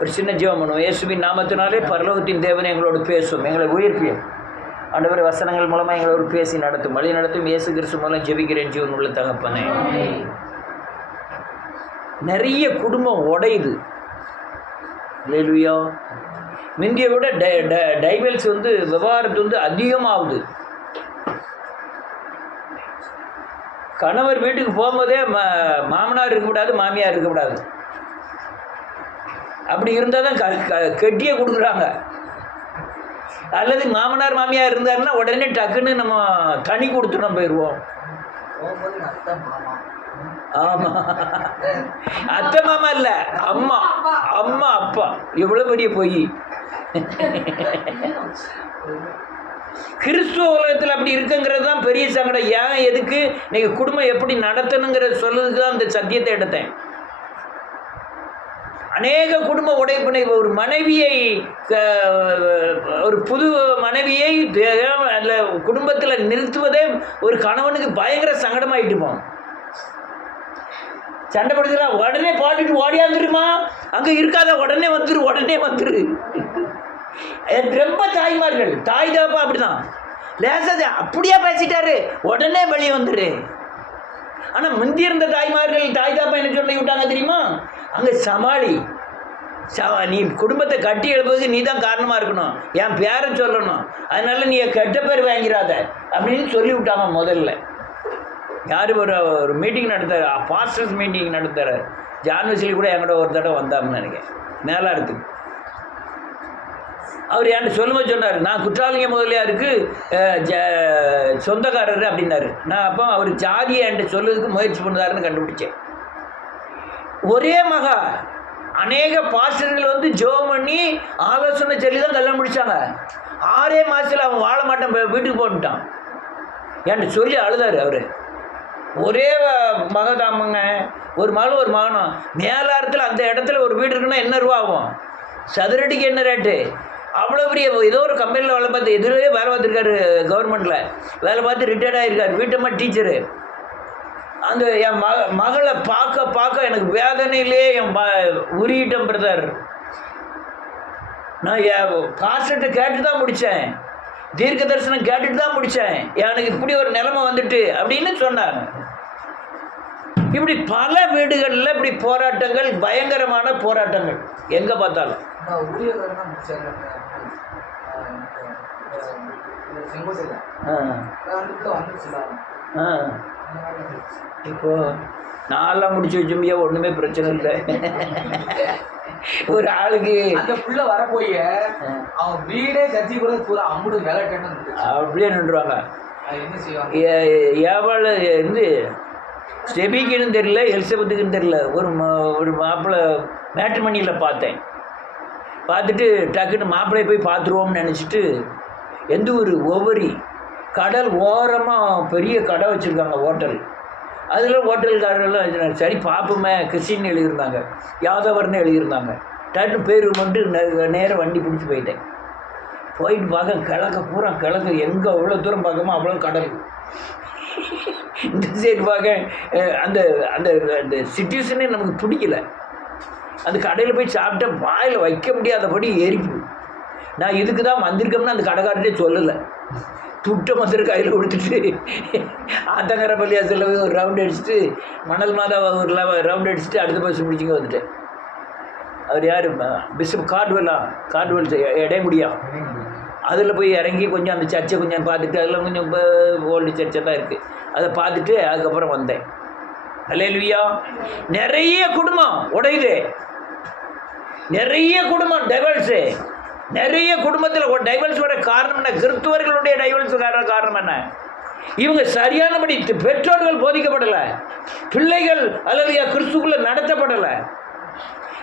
ஒரு சின்ன ஜெபம் பண்ணுவோம். இயேசுவின் நாமத்தினாலே பரலோகத்தின் தேவனை எங்களோடு பேசும், எங்களை உயிர்ப்பியும். ஆண்டவர் வசனங்கள் மூலமாக எங்களோடு பேசி நடத்தும், வழி நடத்தும். இயேசு கிறிஸ்து மூலம் ஜெபிக்கிறேன் ஜீவன் உள்ள தகப்பனே. நிறைய குடும்பம் உடையுது. ஹல்லேலூயா. முந்தியை விட டைவர்ஸ் விவகாரத்து அதிகமாகுது. கணவர் வீட்டுக்கு போகும்போதே மாமனார் இருக்கக்கூடாது, மாமியார் இருக்கக்கூடாது. அப்படி இருந்தால் தான் கெட்டியே கொடுக்குறாங்க. அல்லது மாமனார் மாமியார் இருந்தாருன்னா உடனே டக்குன்னு நம்ம தனி கொடுத்து நம்ம போயிடுவோம். ஆமாம், அத்தை மாமா இல்லை, அம்மா அம்மா அப்பா. எவ்வளோ பெரிய பொய். கிறிஸ்துவ உலகத்தில் அப்படி இருக்குங்கிறது தான் பெரிய சங்கடம். ஏன் எதுக்கு நீங்கள் குடும்பம் எப்படி நடத்தணுங்கிறத சொல்லுறதுக்கு தான் இந்த சத்தியத்தை எடுத்தேன். அநேக குடும்ப உடைப்பினை, ஒரு மனைவியை, ஒரு புது மனைவியை அல்ல குடும்பத்தில் நிறுத்துவதே ஒரு கணவனுக்கு பயங்கர சங்கடமாயிட்டு போம். சண்டை படுத்துலாம், உடனே பாட்டுட்டு ஓடியாந்துருமா, அங்கே இருக்காத, உடனே வந்துரு. ரொம்ப தாய்மார்கள், தாய் தாப்பா அப்படிதான் லேசாத அப்படியே பேசிட்டாரு, உடனே வெளியே வந்துரு. ஆனால் முந்தி இருந்த தாய்மார்கள், தாய் தாப்பா என்ன சொல்லி விட்டாங்க தெரியுமா? அங்கே சமாளி, நீ குடும்பத்தை கட்டி எழுப்புறதுக்கு நீ தான் காரணமாக இருக்கணும், என் பேரை சொல்லணும், அதனால நீ கெட்ட பேர் வாங்கிறாத அப்படின்னு சொல்லி விட்டாங்க. முதல்ல யார் ஒரு மீட்டிங் நடத்தார், பாஸ்டர்ஸ் மீட்டிங் நடத்தார். ஜான்வசிலி கூட என்கிட்ட ஒரு தடவை வந்தாங்கன்னு நினைக்கிறேன், மேலாடுத்துக்கு. அவர் என்கிட்ட சொல்லும்போது சொன்னார், நான் குற்றாலிங்க முதலியாருக்கு சொந்தக்காரர் அப்படின்னாரு. நான் அப்போ அவர் ஜாதியை என்கிட்ட சொல்லுறதுக்கு முயற்சி பண்ணுறாருன்னு கண்டுபிடிச்சேன். ஒரே மகா அநேக பாஸ்டர்கள் ஜெபம் பண்ணி ஆலோசனை சொல்லி தான் கல்யாணம் முடித்தாங்க. 6 மாதத்தில் அவன் வாழ மாட்டான், வீட்டுக்கு போட்டுட்டான். என்கிட்ட சொல்லி அழுதார் அவர். ஒரே மகதாமங்க, ஒரு மகளும் ஒரு மகனும். மேலாரத்தில் அந்த இடத்துல ஒரு வீடு இருக்குன்னா என்ன ரூபா ஆகும்? சதுரடிக்கு என்ன ரேட்டு? அவ்வளோ பெரிய ஏதோ ஒரு கம்பெனியில் வேலை பார்த்து, எதிரே வேலை பார்த்துருக்காரு, கவர்மெண்ட்டில் வேலை பார்த்து ரிட்டையர்ட் ஆகிருக்காரு. வீட்டம்மா டீச்சரு. அந்த என் மகளை பார்க்க எனக்கு வேதனையிலே என் உருகிட்டம் பிரதர். நான் பாஸ்டர்கிட்ட கேட்டு தான் முடித்தேன், தீர்க்க தரிசனம் கேட்டுட்டு தான் முடித்தேன், எனக்கு இப்படி ஒரு நிலைமை வந்துட்டு அப்படின்னு சொன்னாங்க. இப்படி பல வீடுகளில் இப்படி போராட்டங்கள், பயங்கரமான போராட்டங்கள் எங்கே பார்த்தாலும். இப்போ நான்லாம் முடிச்சு வச்சோம்பியா, ஒன்றுமே பிரச்சனை இல்லை. ஒரு ஆளுக்கு அந்த புள்ள வர போய் அவன் வீடே சர்ச்சை கூட பூரா அம்முடு வேலை அப்படியே நின்றுவாங்க. என்ன செய்வாங்க? ஏவாள் ஸ்டெபிக்குன்னு தெரியல, எலிசபெத்துக்குன்னு தெரியல, ஒரு மாப்பிள்ளை மேட்ரிமோனியில் பார்த்துட்டு டக்குன்னு மாப்பிள்ளையை போய் பார்த்துருவோம்னு நினச்சிட்டு எந்த ஒரு ஒவ்வொரு கடல் ஓரமாக பெரிய கடை வச்சுருக்காங்க, ஹோட்டல். அதில் ஹோட்டல்காரர்கள்லாம் சரி பார்ப்போமே, கிறிஸ்டின் எழுதியிருந்தாங்க, யாதவர்னு எழுதியிருந்தாங்க. டக்கு பேர் மட்டும் நேராக வண்டி பிடிச்சி போயிட்டு பார்க்க கிழக்கு எங்கே அவ்வளோ தூரம் பார்க்கமோ அவ்வளோ கடல். இந்த சைடு பார்க்க அந்த அந்த அந்த சிச்சுவேஷனே நமக்கு பிடிக்கல. அந்த கடையில் போய் சாப்பிட்டா வாயில் வைக்க முடியாதபடி எரிப்பு. நான் இதுக்கு தான் வந்திருக்கோம்னு அந்த கடைக்காரட்டே சொல்லலை. துட்டை மந்திர கையில் கொடுத்துட்டு ஆத்தங்கர பள்ளியாசில் போய் ஒரு ரவுண்ட் அடிச்சுட்டு, மணல் மாதா ஒரு ரவுண்ட் அடிச்சுட்டு அடுத்த பஸ் முடிச்சுங்க வந்துட்டேன். அவர் யார்? பிஷப் கார்டுவெல் இடைமுடியா. அதில் போய் இறங்கி கொஞ்சம் அந்த சர்ச்சை கொஞ்சம் பார்த்துட்டு, அதில் கொஞ்சம் ஓல்டு சர்ச்சை தான் இருக்குது, அதை பார்த்துட்டு அதுக்கப்புறம் வந்தேன். அல்லேலூயா. நிறைய குடும்பம் உடையுது, நிறைய குடும்பம் டைவர்ஸு. நிறைய குடும்பத்தில் டைவர்ஸ் வர காரணம் என்ன? கிறிஸ்துவர்களுடைய டைவர்ஸ் காரணம் என்ன? இவங்க சரியானபடி பெற்றோர்கள் போதிக்கப்படலை, பிள்ளைகள் அல்லது கிறிஸ்துக்குள்ளே நடத்தப்படலை.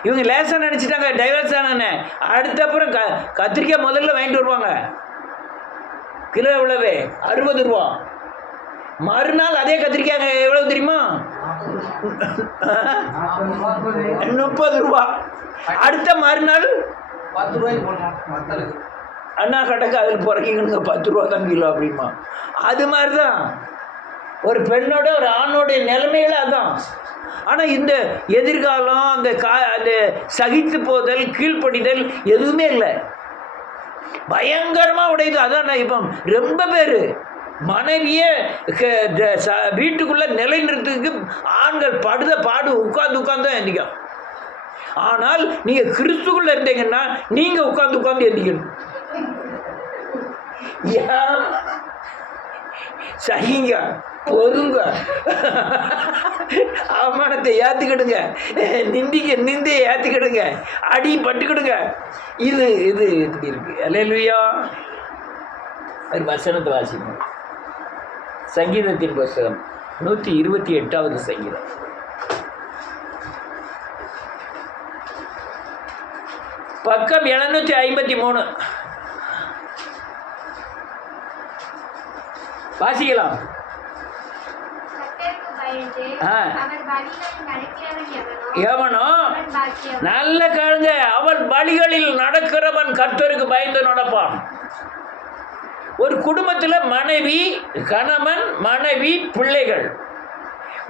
இவங்க லேசாக நினச்சிட்டாங்க டைவர்ஸ் ஆனே. அடுத்தப்புறம் கத்திரிக்காய் முதல்ல வாங்கிட்டு வருவாங்க, கிலோ எவ்வளவு? 60 ரூபா. மறுநாள் அதே கத்திரிக்காய் எவ்வளவு தெரியுமா? 30 ரூபா. அடுத்த மறுநாள் 10 ரூபாய்க்கு அண்ணா கடைக்கு அதில் பிறக்கிங்க 10 ரூபா தான் கிலோ அப்படிமா. அது மாதிரி தான் ஒரு பெண்ணோட ஒரு ஆணோடைய நிலைமையில அதான். ஆனால் இந்த எதிர்காலம் அந்த அந்த சகித்து போதல் கீழ்ப்படிதல் எதுவுமே இல்லை, பயங்கரமாக உடையுது. அதான் நான் இப்போ ரொம்ப பேர் மனைவியே வீட்டுக்குள்ளே நிலைநிறுத்துக்கு ஆண்கள் பாடு உட்கார்ந்து தான் எந்திக்கும். ஆனால் நீங்கள் கிறிஸ்துக்குள்ளே இருந்தீங்கன்னா நீங்கள் உட்கார்ந்து எந்திக்கணும். சகிங்க, பொறுங்க, அவமானத்தை ஏற்றுக்கிடுங்க, நிந்தையை ஏற்றுக்கிடுங்க, அடி பட்டுக்கிடுங்க. இது இது இப்படி இருக்கு. அல்லேலூயா. ஒரு வசனத்தை வாசிக்கணும். சங்கீதத்தின் புஸ்தகம் 128வது சங்கீதம். பக்கம் 753 வாசிக்கலாம். எவனோ நல்ல கழுங்க, அவன் வழிகளில் நடக்கிறவன் கர்த்தருக்கு பயந்து நடப்பான். ஒரு குடும்பத்தில் மனைவி, கணவன், மனைவி, பிள்ளைகள்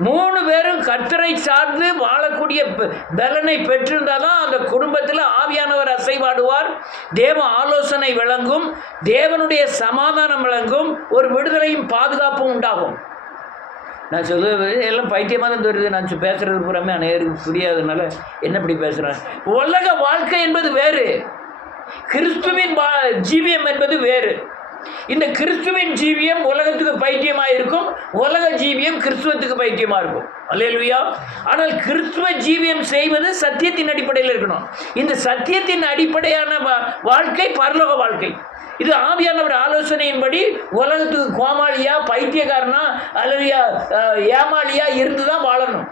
3 பேரும் கர்த்தரை சார்ந்து வாழக்கூடிய பலனை பெற்றிருந்தால் தான் அந்த குடும்பத்தில் ஆவியானவர் அசைவாடுவார், தேவ ஆலோசனை விளங்கும், தேவனுடைய சமாதானம் விளங்கும், ஒரு விடுதலையும் பாதுகாப்பும் உண்டாகும். நான் சொல்லுவது எல்லாம் பைத்தியமாக தான் வருது. நான் பேசுறது பூராமே அநேகருக்கு புரியாததுனால என்ன இப்படி பேசுகிறேன். உலக வாழ்க்கை என்பது வேறு, கிறிஸ்துவின் ஜீவியம் என்பது வேறு. இந்த கிறிஸ்துவின் ஜீவியம் உலகத்துக்கு பைத்தியமாக இருக்கும், உலக ஜீவியம் கிறிஸ்துவத்துக்கு பைத்தியமாக இருக்கும். அல்லேலூயா. ஆனால் கிறிஸ்துவ ஜீவியம் செய்வது சத்தியத்தின் அடிப்படையில் இருக்கணும். இந்த சத்தியத்தின் அடிப்படையான வாழ்க்கை பரலோக வாழ்க்கை. இது ஆவியானவர் ஆலோசனையின்படி உலகத்துக்கு கோமாளியா, பைத்தியக்காரனா அல்லது ஏமாளியா இருந்து தான் வாழணும்.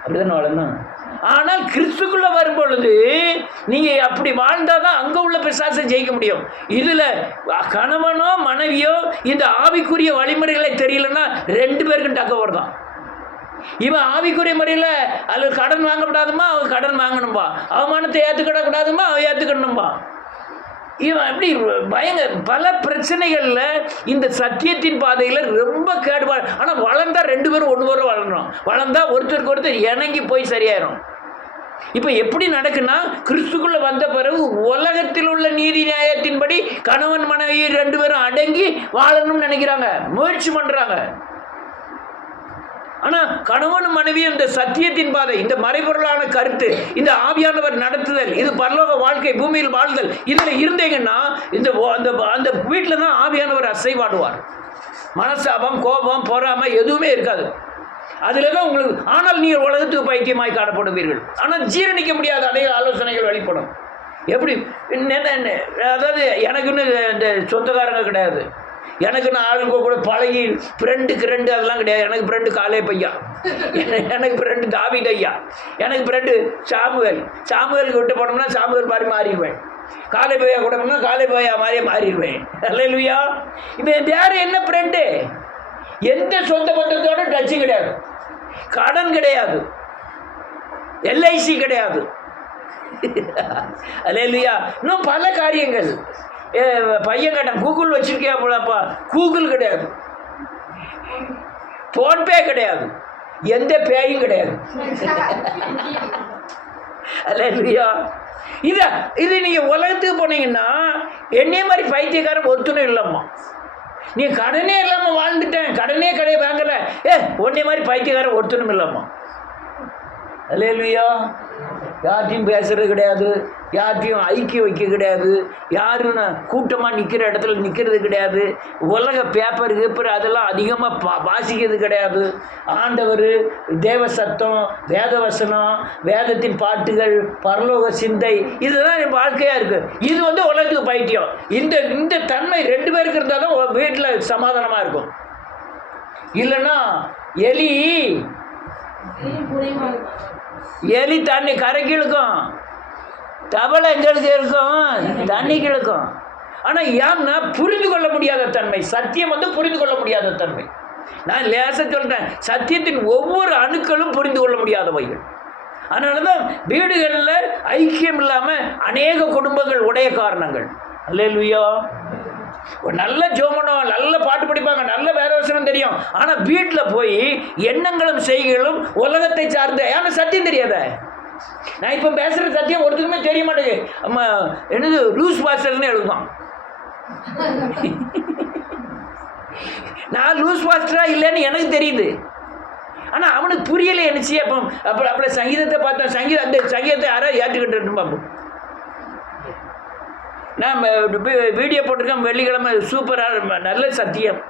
அப்படிதான் வாழணும். ஆனால் கிறிஸ்துக்குள்ள வரும் பொழுது நீங்க அப்படி வாழ்ந்தாதான் அங்க உள்ள பிசாசை ஜெயிக்க முடியும். இதுல கணவனோ மனைவியோ இந்த ஆவிக்குரிய வழிமுறைகளை தெரியலன்னா 2 பேருக்கும் டக்கவர் தான். இவன் ஆவிக்குரிய முறையில் அல்லது கடன் வாங்கப்படாதுமா, அவன் கடன் வாங்கணும்பா, அவமானத்தை ஏற்றுக்கிடக்கூடாதுமா, அவன் ஏற்றுக்கணும்பா. இவன் அப்படி பல பிரச்சனைகளில் இந்த சத்தியத்தின் பாதையில் ரொம்ப கேடுபாடு. ஆனால் வளர்ந்தா 2 பேரும் ஒன்று வர வளரணும். வளர்ந்தா ஒருத்தருக்கு ஒருத்தர் இணங்கி போய் சரியாயிரும். இப்போ எப்படி நடக்குன்னா, கிறிஸ்துக்குள்ள வந்த பிறகு உலகத்தில் உள்ள நீதி நியாயத்தின்படி கணவன் மனைவி 2 பேரும் அடங்கி வாழணும்னு நினைக்கிறாங்க, முயற்சி பண்ணுறாங்க. ஆனால் கணவனும் மனைவியும் இந்த சத்தியத்தின் பாதை, இந்த மறைபொருளான கருத்து, இந்த ஆவியானவர் நடத்துதல், இது பரலோக வாழ்க்கை, பூமியில் வாழ்தல், இதில் இருந்தீங்கன்னா இந்த அந்த வீட்டில் தான் ஆவியானவர் அசைவாடுவார். மனசாபம், கோபம், பொறாமை எதுவுமே இருக்காது. அதில் தான் உங்களுக்கு. ஆனால் நீங்கள் உலகத்துக்கு பைத்தியமாய் காணப்படுவீர்கள். ஆனால் ஜீரணிக்க முடியாத அநேக ஆலோசனைகள் வெளிப்படும். எப்படி? அதாவது எனக்குன்னு இந்த சொந்தக்காரங்க கிடையாது, எனக்குன்னு ஆளுங்க கூட பழகி ஃப்ரெண்டு அதெல்லாம் கிடையாது. எனக்கு ஃப்ரெண்டு காலே பையா, எனக்கு ஃப்ரெண்டு தாவீது ஐயா, எனக்கு ஃப்ரெண்டு சாமுவேலுக்கு விட்டு போனோம்னா சாமுவேல் மாதிரி மாறிடுவேன், காலை பையா கூட போனோம்னா காலை பையா மாதிரியே மாறிடுவேன். அல்லேலூயா. இப்போ வேறு என்ன ஃப்ரெண்டு? எந்த சொந்த பந்தத்தோட டச்சு கிடையாது, கடன் கிடையாது, எல்ஐசி கிடையாது. அல்லேலூயா. இன்னும் பல காரியங்கள். பையன் கேட்டான், கூகுள் வச்சிருக்கியா போலப்பா? கூகுள் கிடையாது, போன்பே கிடையாது, எந்த பேயும் கிடையாது. அல்லேலூயா. இது நீங்கள் உலகத்துக்கு போனீங்கன்னா என்னைய மாதிரி பைத்தியக்காரன் ஒருத்தனும் இல்லைம்மா. நீ கடனே இல்லாமல் வாழ்ந்துட்டேன், கடனே வாங்கலை, உன்னை மாதிரி பைத்தியக்காரன் ஒருத்தனும் இல்லைம்மா. அல்லேலூயா. யார்ட்டையும் பேசுறது கிடையாது, யார்ட்டையும் ஐக்கியம் வைக்க கிடையாது, யாரும் கூட்டமாக நிற்கிற இடத்துல நிற்கிறது கிடையாது, உலக பேப்பர் அதெல்லாம் அதிகமாக வாசிக்கிறது கிடையாது. ஆண்டவர், தேவ சத்தம், வேத வசனம், வேதத்தின் பாட்டுகள், பரலோக சிந்தை, இதுதான் என் வாழ்க்கையாக இருக்குது. இது உலகத்துக்கு பைத்தியம். இந்த தன்மை 2 பேருக்கு இருந்தால் தான் வீட்டில் சமாதானமாக இருக்கும். இல்லைன்னா எலி தண்ணி கரைக்கு இழுக்கும், தவளை எங்களுக்கு இருக்கும், தண்ணிக்கு இழுக்கும். ஆனால் ஏன்னா புரிந்து கொள்ள முடியாத தன்மை, சத்தியம் புரிந்து கொள்ள முடியாத தன்மை. நான் லேசாக சொல்கிறேன், சத்தியத்தின் ஒவ்வொரு அணுக்களும் புரிந்து கொள்ள முடியாதவைகள். அதனால தான் வீடுகளில் ஐக்கியம் இல்லாமல் அநேக குடும்பங்கள் உடைய காரணங்கள். அல்லேலூயா. ஒரு நல்ல ஜோமனோ, நல்ல பாட்டு படிப்பாங்க, நல்ல வேதவசனம் தெரியும். ஆனால் வீட்டில் போய் எண்ணங்களும் செய்கைகளும் உலகத்தை சார்ந்த, ஏன்னா சத்தியம் தெரியாத. நான் இப்போ பேசுகிற சத்தியம் ஒருத்தருக்குமே தெரிய மாட்டேங்குது. அம்மா என்னது லூஸ் பாஸ்டர்னு எழுதுவான். நான் லூஸ் பாஸ்டரா இல்லைன்னு எனக்கு தெரியுது, ஆனால் அவனுக்கு புரியலை என்னச்சு. அப்புறம் சங்கீதத்தை பார்த்தோம், அந்த சங்கீதத்தை யாராவது ஏற்றுக்கிட்டு பார்ப்போம். நான் வீடியோ போட்டிருக்கேன் வெள்ளிக்கிழமை, சூப்பராக நல்ல சத்தியம்.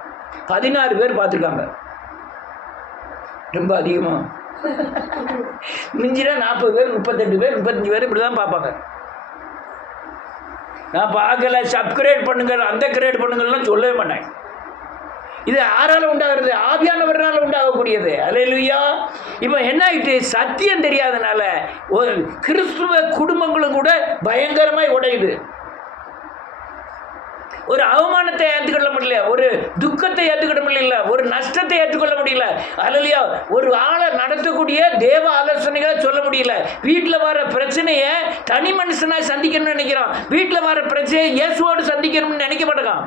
16 பேர் பார்த்துருக்காங்க, ரொம்ப அதிகமாக. மிஞ்சினா 40 பேர், 38 பேர், 35 பேர் இப்படி தான் பார்ப்பாங்க. நான் பார்க்கல, சப்ஸ்கிரைப் பண்ணுங்க, அந்த கிரேட் பண்ணுங்கள்லாம் சொல்லவே மாட்டேன். இது யாரால உண்டாகிறது? ஆவியானவர்னால உண்டாகக்கூடியது. அல்லேலூயா. இப்போ என்ன ஆகிட்டு, சத்தியம் தெரியாதனால ஒரு கிறிஸ்துவ குடும்பங்களும் கூட பயங்கரமாய் உடையுது. ஒரு அவமானத்தை ஏற்றுக்கொள்ள முடியல, ஒரு துக்கத்தை ஏற்றுக்கொள்ள முடியல, ஒரு நஷ்டத்தை ஏற்றுக்கொள்ள முடியல. அல்லேலூயா. ஒரு ஆளை நடத்தக்கூடிய தேவ ஆலோசனைகளை சொல்ல முடியல. வீட்டில் வர பிரச்சனையை தனி மனுஷனாக சந்திக்கணும்னு நினைக்கிறான். வீட்டில் வர பிரச்சனையை இயேசுவோடு சந்திக்கணும்னு நினைக்க மாட்டேங்கான்.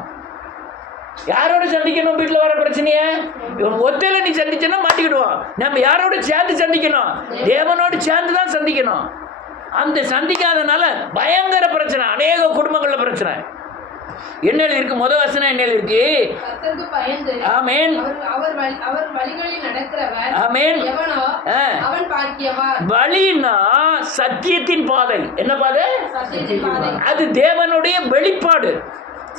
யாரோட சந்திக்கணும்? வீட்டில் வர பிரச்சனைய ஒத்தையில நீ சந்திச்சனா மாட்டிக்கிடுவான். நம்ம யாரோட சேர்ந்து சந்திக்கணும்? தேவனோடு சேர்ந்து தான் சந்திக்கணும். அந்த சந்திக்காதனால பயங்கர பிரச்சனை, அநேக குடும்பங்கள்ல பிரச்சனை. என்ன இருக்கு? முதல் வசனம் என்ன இருக்கு? ஆமென். வழினா சத்தியத்தின் பாதை. என்ன பாதை? அது தேவனுடைய வெளிப்பாடு.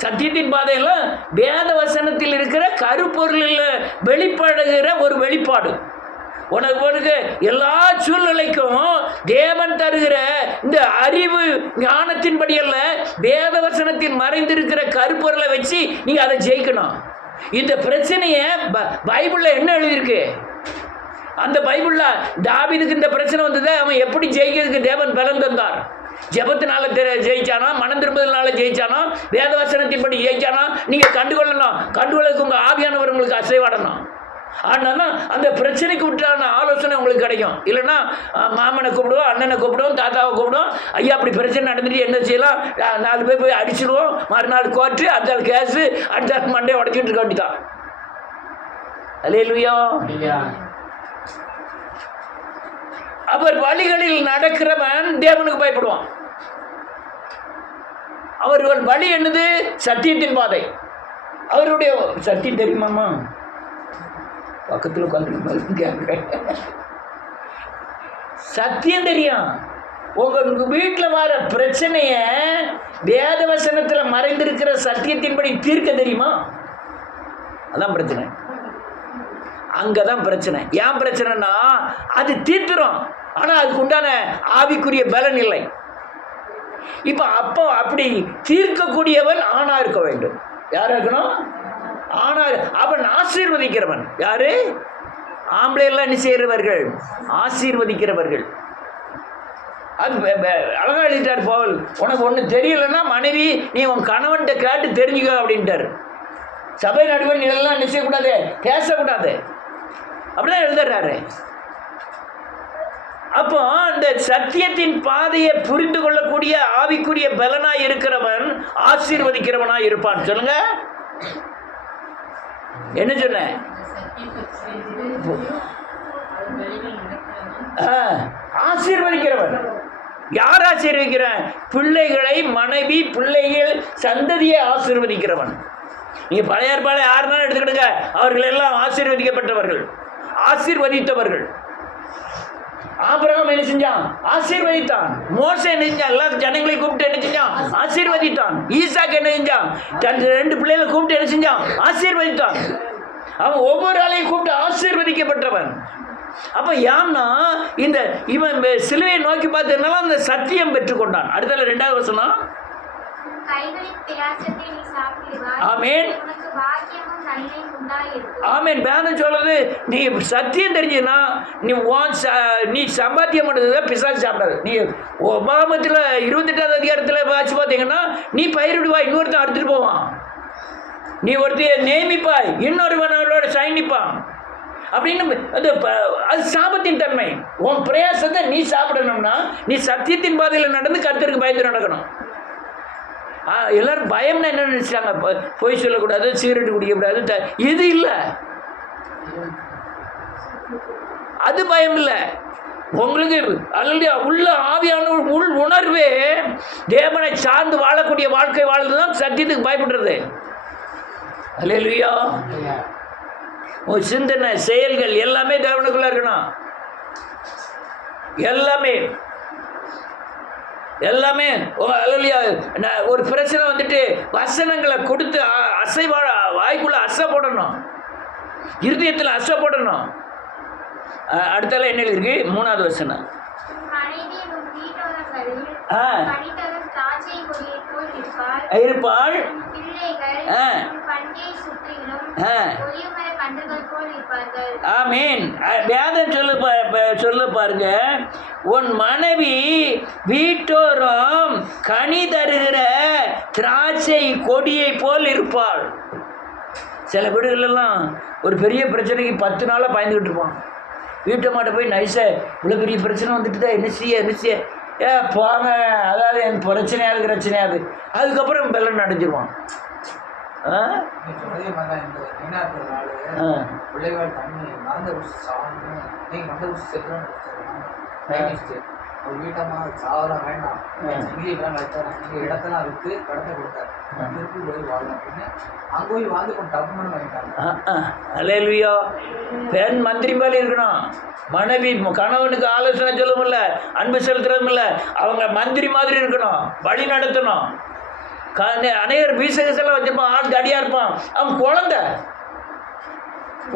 சத்தியத்தின் பாதையெல்லாம் வேத வசனத்தில் இருக்கிற கருப்பொருளில் வெளிப்படுகிற ஒரு வெளிப்பாடு. உனக்கு எல்லா சூழ்நிலைக்கும் தேவன் தருகிற இந்த அறிவு ஞானத்தின்படி அல்ல, வேத வசனத்தில் மறைந்திருக்கிற கருப்பொருளை வச்சு நீங்கள் அதை ஜெயிக்கணும். இந்த பிரச்சனையை பைபிளில் என்ன எழுதியிருக்கு? அந்த பைபிளில் தாவீதுக்கு இந்த பிரச்சனை வந்தது, அவன் எப்படி ஜெயிக்கிறதுக்கு தேவன் பலன் தந்தார். ஜெபத்தினால ஜெயிச்சானா, மனம் திரும்புதனால ஜெயிச்சானா, வேத வசனத்தின்படி ஜெயிச்சானா? நீங்கள் கண்டுகொள்ளணும். கண்டுகொள்ளக்கு உங்கள் ஆவியானவர் உங்களுக்கு அசைவாடணும். ஆனால் அந்த பிரச்சனைக்கு விட்டான ஆலோசனை உங்களுக்கு கிடைக்கும். இல்லைன்னா மாமனை கூப்பிடுவோம், அண்ணனை கூப்பிடுவோம், தாத்தாவை கூப்பிடுவோம். ஐயா அப்படி பிரச்சனை நடந்துட்டு என்ன செய்யலாம்? 4 பேர் போய் அடிச்சிடுவோம். மறுநாள் கோர்ட்டு, அடுத்த நாள் கேஸு, அடுத்த நாள் மண்டையை உடச்சிட்டு இருக்க வேண்டிதான். அல்லேலூயா. அவர் வழிகளில் நடக்கிறவன் தேவனுக்கு பயப்படுவான். அவர்கள் வழி என்னது? சத்தியத்தின் பாதை. அவருடைய சத்தியம் தெரியுமாமா? பக்கத்தில் உட்காந்து சத்தியம் தெரியும். உங்க வீட்டில் வர பிரச்சனைய வேத வசனத்தில் மறைந்திருக்கிற சத்தியத்தின்படி தீர்க்க தெரியுமா? அதான் பிரச்சனை. அங்கதான் பிரச்சனை. ஏன் பிரச்சனைனா அது தீர்த்துரும், ஆனா அதுக்கு உண்டான ஆவிக்குரிய பலன் இல்லை. இப்ப அப்போ அப்படி தீர்க்கக்கூடியவன் ஆணா இருக்க வேண்டும். யாரா இருக்கணும்? ஆனா அவன் ஆசீர்வதிக்கிறவன். யாரு? ஆம்பளை எல்லாம் என்ன செய்கிறவர்கள்? ஆசீர்வதிக்கிறவர்கள். அது அழகா எழுதிட்டார் பவுல். உனக்கு ஒண்ணு தெரியலன்னா மனைவி நீ உன் கணவன்கிட்ட கேட்டு தெரிஞ்சுக்க அப்படின்ட்டார். சபை நடுவன் இதெல்லாம் என்ன செய்யக்கூடாது? பேசக்கூடாது. அப்படிதான் எழுதுறாரு. அப்போ அந்த சத்தியத்தின் பாதையை புரிந்து கொள்ளக்கூடிய ஆவிக்குரிய பலனாய் இருக்கிறவன் ஆசீர்வதிக்கிறவனாய் இருப்பான். சொல்லுங்க, என்ன சொன்ன? ஆசீர்வதிக்கிறவன். யார் ஆசீர்வதிக்கிறான்? பிள்ளைகளை, மனைவி, பிள்ளைகள், சந்ததியை ஆசீர்வதிக்கிறவன். நீங்க பழைய ஏற்பாடு யாருனாலும் எடுத்துக்கிடுங்க, அவர்கள் எல்லாம் ஆசீர்வதிக்கப்பட்டவர்கள், ஆசீர்வதித்தவர்கள். ஆபிரகாம் என்ன செஞ்சான்? ஆசீர்வதித்தான். மோசே என்ன செஞ்சான்? எல்லா ஜனங்களையும் கூப்பிட்டு என்ன செஞ்சான்? ஆசீர்வதித்தான். ஈசாக்கு என்ன செஞ்சான்? தன் 2 பிள்ளைகளை கூப்பிட்டு என்ன செஞ்சான்? ஆசீர்வதித்தான். அவன் ஒவ்வொரு ஆளையும் கூப்பிட்டு ஆசீர்வதிக்கப்பட்டவன். அப்ப யாம்னா இந்த இவன் சிலுவையை நோக்கி பார்த்ததுனால அந்த சத்தியம் பெற்றுக்கொண்டான். அடுத்த 2வது வசனம். ஆமென். ஆமென். வேதம் சொல்றது, நீ சத்தியம் தெரிஞ்சுன்னா நீ சம்பாத்தியம் பண்ணுறத பிசாசு சாப்பிடாது. நீ உபாகமத்தில் 28வது அதிகாரத்தில் வாசி பார்த்தீங்கன்னா, நீ பயிரிடுவாய், இன்னொருத்தன் அறுத்துட்டு போவான். நீ ஒருத்தைய நியமிப்பாய், இன்னொருவனோட சயனிப்பான் அப்படின்னு. அது சாபத்தின் தன்மை. உன் பிரயாசத்தை நீ சாப்பிடணும்னா நீ சத்தியத்தின் பாதையில் நடந்து கர்த்தருக்கு பயந்து நடக்கணும். எல்லாரும் பயம்னா என்ன நினைச்சாங்க? பொய் சொல்லக்கூடாது, சிகரெட்டு குடிக்கக்கூடாது, இது இல்லை. அது பயம் இல்லை. உங்களுக்கு அல்ல உள்ள ஆவியான உள் உணர்வே தேவனை சார்ந்து வாழக்கூடிய வாழ்க்கை வாழ்றதுதான் சத்தியத்துக்கு பயப்படுறது. அல்லேலூயா. உன் சிந்தனை செயல்கள் எல்லாமே தேவனுக்குள்ள இருக்கணும். எல்லாமே எல்லாமே ஒரு பிரச்சனை வந்துட்டு வசனங்களை கொடுத்து வாய்க்குள்ள அசை போடணும், இருதயத்தில் அசை போடணும். அடுத்தால என்ன இருக்கு? 3வது வசனம். இருப்பாள். ஆமீன். வேதம் சொல்ல பாருங்க, உன் மனைவி வீட்டோரம் கனி தருகிற திராட்சை கொடியை போல் இருப்பாள். சில வீடுகளெல்லாம் ஒரு பெரிய பிரச்சனைக்கு 10 நாளாக பயந்துக்கிட்டு இருப்பான். வீட்டை மாட்ட போய் நைஸாக இவ்வளோ பெரிய பிரச்சனை வந்துட்டு தான் என்ன செய்ய போங்க, அதாவது என் பிரச்சனையாது பிரச்சனையாது. அதுக்கப்புறம் வெள்ளம் அடைஞ்சிருவான். வீட்டமா சாவரம் வேண்டாம், இடத்தெல்லாம் விற்று கடத்தை கொடுத்தாரு, திருப்பி போய் வாழணும் அப்படின்னு அங்கே போய் வாழ்ந்து கொஞ்சம் டப்புன்னு வாங்கிட்டாங்க. அல்லேலூயா. பெண் மந்திரி மாதிரி இருக்கணும். மனைவி கணவனுக்கு ஆலோசனை சொல்லவும் அன்பு செலுத்துறதும் இல்லை, அவங்க மந்திரி மாதிரி இருக்கணும், வழி நடத்தணும். அநேகர் பீசகசெல்லாம் வச்சிருப்பான், ஆள் தடியாக இருப்பான், அவன் குழந்தை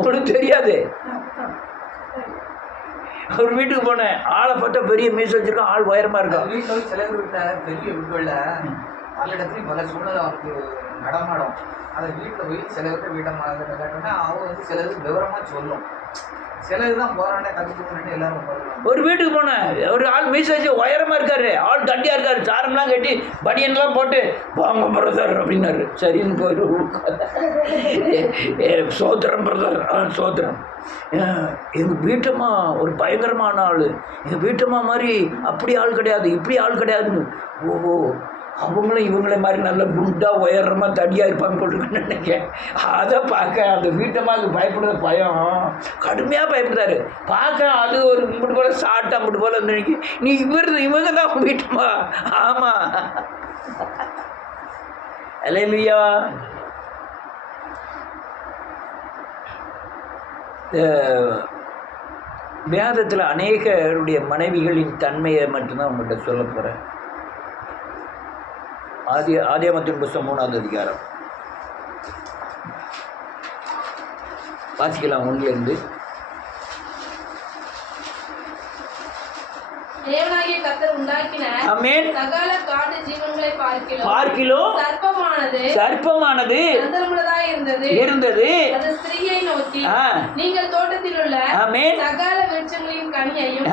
ஒன்றும் தெரியாது. ஒரு வீட்டுக்கு போனேன், ஆளை பார்த்தா பெரிய மீசை வச்சிருக்கான், ஆள் உயரமா இருக்கான். வீட்டில் போய் சில வீட்டில் பெரிய வீட்டுகளில் பல இடத்துலையும் பல சூழ்நிலை அவருக்கு நடமாடும். அந்த வீட்டில் போய் சில வீட்டை கேட்டோன்னா அவங்க வந்து சில இது விவரமாக சொல்லும், சில இதுதான் போறானே கற்றுக்கணும்னு எல்லாரும் போகிறாங்க. ஒரு வீட்டுக்கு போனேன், ஒரு ஆள் மீசை வச்சு உயரமா இருக்காரு, ஆள் தண்டியா இருக்காரு, சாரம்லாம் கட்டி பனியன்லாம் போட்டு வாங்க பிரதர் அப்படின்னாரு. சரின்னு போயிட்டு சோத்திரம் பிரதர், சோத்திரம். எங்கள் வீட்டம்மா ஒரு பயங்கரமான ஆள், எங்கள் வீட்டம்மா மாதிரி அப்படி ஆள் கிடையாது, இப்படி ஆள் கிடையாதுன்னு. ஓஹோ, அவங்களும் இவங்கள மாதிரி நல்ல குண்டாக உயரமாக தடியாக இருப்பாங்க போட்டுருக்குன்னு நினைக்கிறேன். அதை பார்க்க அந்த வீட்டம்மாவுக்கு பயப்படுற பயம் கடுமையாக பயப்படுறாரு. பார்க்க அது ஒரு இம்புட்டு போல சாட்டை அம்புட்டு போல நினைக்க, நீ இவங்க தான் வீட்டம்மா. ஆமாம், அல்லேலூயா. வேதத்தில் அநேகருடைய மனைவிகளின் தன்மையை மட்டும்தான் உங்கள்கிட்ட சொல்ல போகிறேன். ஆதியாகமத்தின் புத்தகம் 3வது அதிகாரம் வாசிக்கலாம். 1லிருந்து. தேவனாகிய கர்த்தர் உண்டாக்கின சகல காட்டு ஜீவன்களை பார்க்கிலும் சர்ப்பமானது சந்தனமுள்ளதாய் இருந்தது. அது ஸ்திரீயை நோக்கி, நீங்கள் தோட்டத்தில் உள்ள சகல விருட்சங்களின் கனியையும்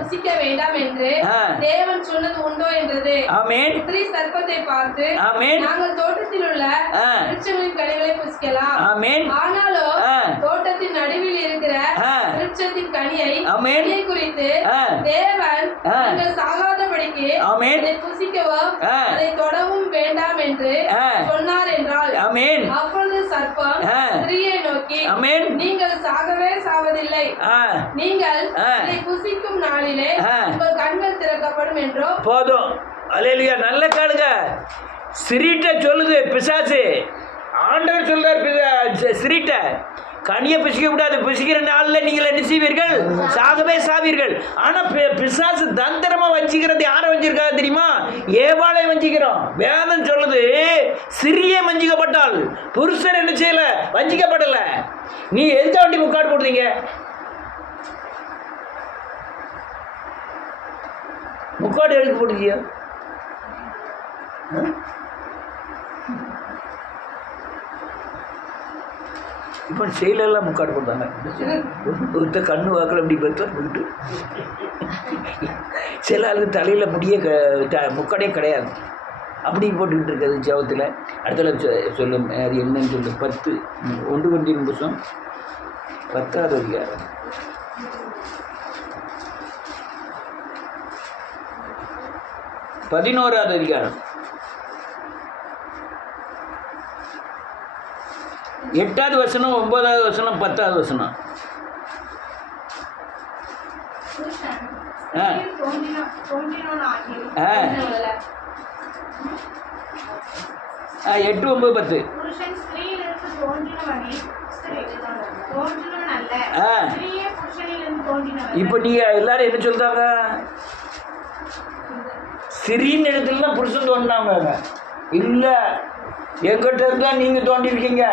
புசிக்க வேண்டாம் என்று தேவன் சொன்னது உண்டோ என்றது. ஸ்திரீ சர்ப்பத்தை பார்த்து, நாங்கள் தோட்டத்தில் உள்ள விருட்சங்களின் கனிகளை புசிக்கலாம், ஆனாலும் தோட்டத்தின் நடுவில் இருக்கிற விருட்சத்தின் கனியை குறித்து தேவன் நீங்கள் சாகாதபடிக்கு அதை புசிக்கவும் அதை தொடவும் வேண்டாம் என்று சொன்னார் என்றால், அப்பொழுது சர்ப்பம் ஸ்திரீயை நோக்கி, நீங்கள் சாகவே சாவதில்லை, நீங்கள் அதை புசிக்கும் நாளிலே உங்கள் கண்கள் திறக்கப்படும் என்றோ. போதும். அல்லேலூயா. நல்ல காலுங்க. ஸ்திரீட்ட சொல்லுது பிசாசு, ஆண்டவர் சொல்றார் ஸ்திரீட்ட, கனியை புசிக்க கூடாது, புசிக்கிற நாளில் நீங்கள் என்ன செய்வீர்கள்? சாகவே சாவீர்கள். ஆனால் பிசாசு தந்திரமா வஞ்சிக்கிறது யாரை வஞ்சிருக்காங்க தெரியுமா? ஏவாளை வஞ்சிக்கிறோம். வேதம் சொல்லுது, சிறிய வஞ்சிக்கப்பட்டால், புருஷர் என்ன செய்யல, வஞ்சிக்கப்படலை. நீ எதுக்கு வண்டி முக்காடு போடுறீங்க? முக்காடு எதுக்கு போடுறீங்க? இப்போ செயலெல்லாம் முக்காடு போட்டாங்க. ஒருத்த கண்ணு வாக்கில் அப்படி போயிட்டு சில ஆளுக்கு தலையில் முடிய முக்காடே கிடையாது, அப்படி போட்டுக்கிட்டு இருக்காது ஜபத்தில். அடுத்த சொல்லும், அது என்னன்னு சொல்லு. 10 1 கொரிந்தியர் புத்தகம் 10வது அதிகாரம் 11வது அதிகாரம் 8வது வசனம், 9வது வசனம், 10வது வசனம். ஆ 8, 9, 10. இப்போ நீங்க எல்லாரும் என்ன சொல்றாங்க? ஸ்திரீன் இடத்துல தான் புருஷன் தோண்டினாங்க. இல்லை, எங்கிட்ட இருந்தா நீங்க தோண்டிருக்கீங்க.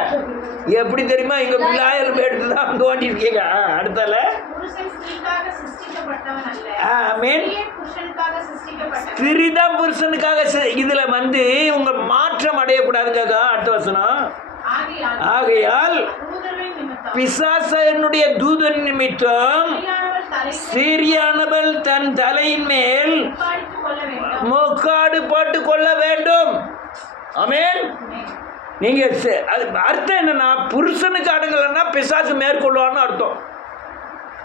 எப்படி தெரியுமா? எங்க பிள்ளையாயிரம் எடுத்து தான் தோண்டிருக்கீங்க. அடுத்தால ஸ்திரீ தான் புருஷனுக்காக. இதுல வந்து உங்க மாற்றம் அடையக்கூடாதுங்க. அடுத்த வசனம், ஆகையால் பிசாசனுடைய தூதன் நிமித்தம் ஸ்திரீயானவள் தன் தலையின் மேல் முக்காடு போட்டு கொள்ள வேண்டும். ஆமென். நீங்க அது அர்த்தம் என்னன்னா, புருஷனுக்கு அடங்கலைன்னா பிசாசு மேற்கொள்வான்னு அர்த்தம்.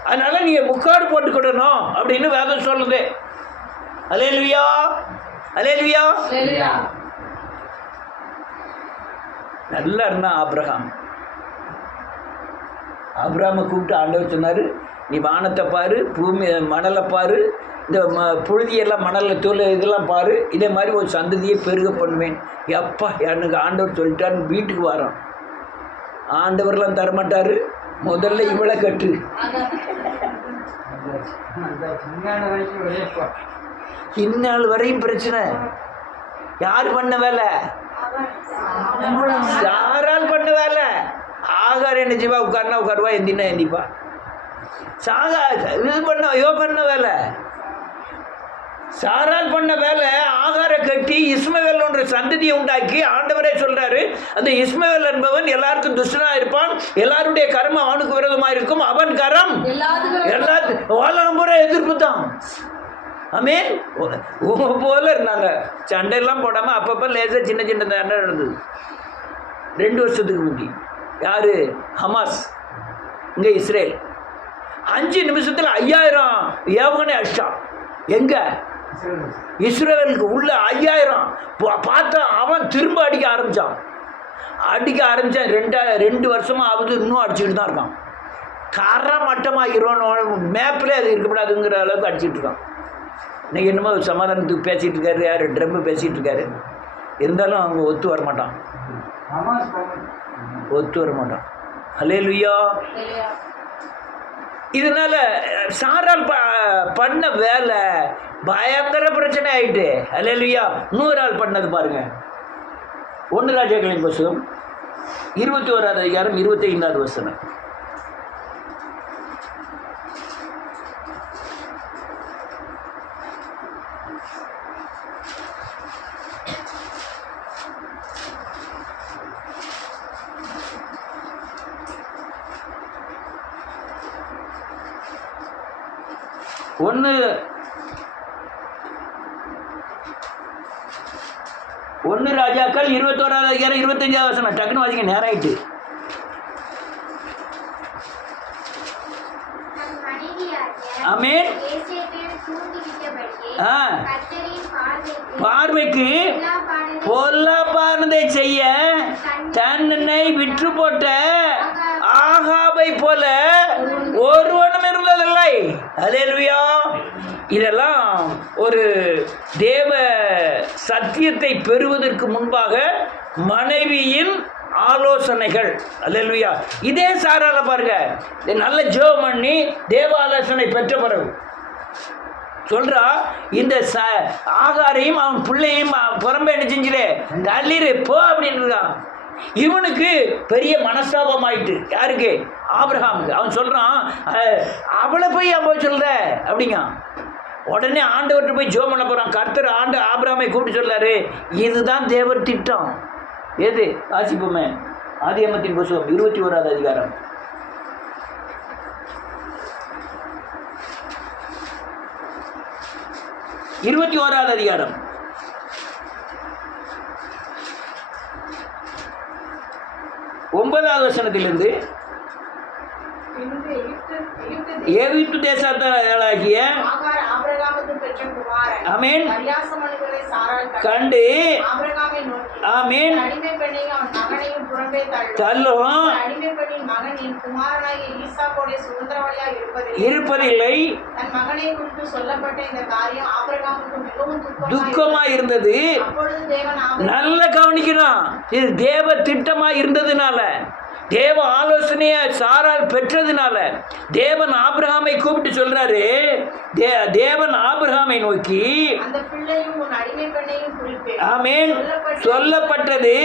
அதனால நீங்க முக்காடு போட்டுக்கிடணும் அப்படின்னு வேதம் சொல்லுது. அல்லேலூயா, அல்லேலூயா. நல்லா இருந்தா ஆபிரகாமை கூப்பிட்டு ஆண்டவர் சொன்னாரு, நீ வானத்தை பாரு, பூமி மணலை பாரு, இந்த புழுதியெல்லாம் மணலில் தூள் இதெல்லாம் பாரு, இதே மாதிரி ஒரு சந்ததியை பெருக பண்ணுவேன். எப்பா எனக்கு ஆண்டவர் சொல்லிட்டான்னு வீட்டுக்கு வரோம். ஆண்டவர்லாம் தரமாட்டாரு, முதல்ல இவளை கட்டு. இந்நாள் வரையும் பிரச்சனை. யார் பண்ண வேலை? சாரால் பண்ண வேலை. ஆகார் என்ன செய்வா? உட்காருனா உட்காருவா, எந்தினா எந்திப்பா. இது பண்ண வேலை. சாரால் பண்ண வேலை. ஆகார கட்டி இஸ்மவேல் என்ற சந்ததியை உண்டாக்கி ஆண்டவரே சொல்றாரு, அந்த இஸ்மவேல் என்பவன் எல்லாருக்கும் துஷ்டனா இருப்பான், எல்லாருடைய கர்மம் அவனுக்கு விரோதமாக இருக்கும், அவன் கரம் எல்லாரும் எதிர்ப்பு தான். ஆமென். போல இருந்தாங்க. சண்டையெல்லாம் போடாம அப்பப்போ லேசாக சின்ன சின்ன சண்டை நடந்தது. 2 வருஷத்துக்கு முன்னாடி. யாரு? ஹமாஸ், இங்கே இஸ்ரேல். 5 நிமிஷத்தில் 5000 ஏவுகணை அடிச்சான். எங்க? இஸ்ரேலுக்கு உள்ள 5000 பார்த்தா அவன் திரும்ப அடிக்க ஆரம்பிச்சான். 2 வருஷமா ஆகுது, இன்னும் அடிச்சுக்கிட்டு தான் இருக்கான். கரை மட்டமாகிரும், மேப்பில் அது இருக்கக்கூடாதுங்கிற அளவுக்கு அடிச்சுட்டு இருக்கான். இன்னைக்கு என்னமோ சமாதானத்துக்கு பேசிகிட்டு இருக்காரு. யார்? ட்ரம்ப் பேசிகிட்டு இருக்காரு. இருந்தாலும் அவங்க ஒத்து வர மாட்டான். அல்லேலூயா. இதனால சாரால் பண்ண வேலை பயங்கர பிரச்சனை ஆயிட்டு. அல்லேலூயா. 100 ஆள் பண்ணது பாருங்க. 1 ராஜாக்களின் புத்தகம் 21வது அதிகாரம் 25வது வசனம். ஒன்று ராஜாக்கள் 21வது அதிகாரம் 25வது வசனம். டக்குன்னு வாசிங்க, நேரம் ஆயிட்டு. ஆமென். பார்வைக்கு பொல்லாப்பானதை செய்ய தன்னை விற்று போட்ட ஆகாபை போல ஒருவனும் இருந்ததில்லை. அல்லேலூயா. இதெல்லாம் ஒரு தேவ சத்தியத்தை பெறுவதற்கு முன்பாக மனைவியின் ஆலோசனைகள். அல்லேலூயா. இதே சாரால பாருங்க, நல்ல ஜெபம் பண்ணி தேவ ஆலோசனை பெற்ற பிறகு சொல்றா, இந்த ஆகாரையும் அவன் பிள்ளையும் புறம்பே என்ன செஞ்சிலே தள்ளிரு போ அப்படின்னு இருக்கான். இவனுக்கு பெரிய மனஸ்தாபம் ஆயிட்டு. யாருக்கு? ஆபிரகாமுக்கு. அவன் சொல்றான், அவளை போய் அவன் சொல்ற அப்படிங்க. உடனே ஆண்டவர்கிட்ட போய் ஜெபம் பண்ண போறான். கர்த்தர் ஆபிரகாமை கூப்பிட்டு சொல்றாரு, இதுதான் தேவர் திட்டம். எது? வாசிப்போமே, ஆதியாகமத்தின் புத்தகம் 21வது அதிகாரம் 21வது அதிகாரம் 9வது வசனத்திலிருந்து, எகிப்து தேசத்தாகிய ஆபிரகாமுக்கு பெற்ற குமாரன். ஆமென். பரியாசம் பண்ணுகிறதை சாராள் கண்டு ஆபிரகாமை நோக்கி, ஆமென், அடிமை பெண்ணையும் அவன் மகனையும் புறம்பே தள்ளும் அடிமை பெண்ணின் மகன் என் குமாரனாகிய ஈசாக்கோடைய சுதந்திரவழியாக இருப்பதில்லை. தன் மகனை குறித்து சொல்லப்பட்ட இந்த காரியம் ஆபிரகாமுக்கு மிகவும் துக்கமா இருந்தது. அப்பொழுது தேவன் நல்ல கவனிக்கணும், இது தேவ திட்டமா இருந்ததுனால, தேவ ஆலோசனைய சாரால் பெற்றதுனால தேவன் ஆபிரகாமை கூப்பிட்டு சொல்றாரு. தேவன் ஆபிரகாமை நோக்கி, அந்த பிள்ளையும் உன் அடிமை பெண்ணையும் குறித்து ஆமென் சொல்லப்பட்டது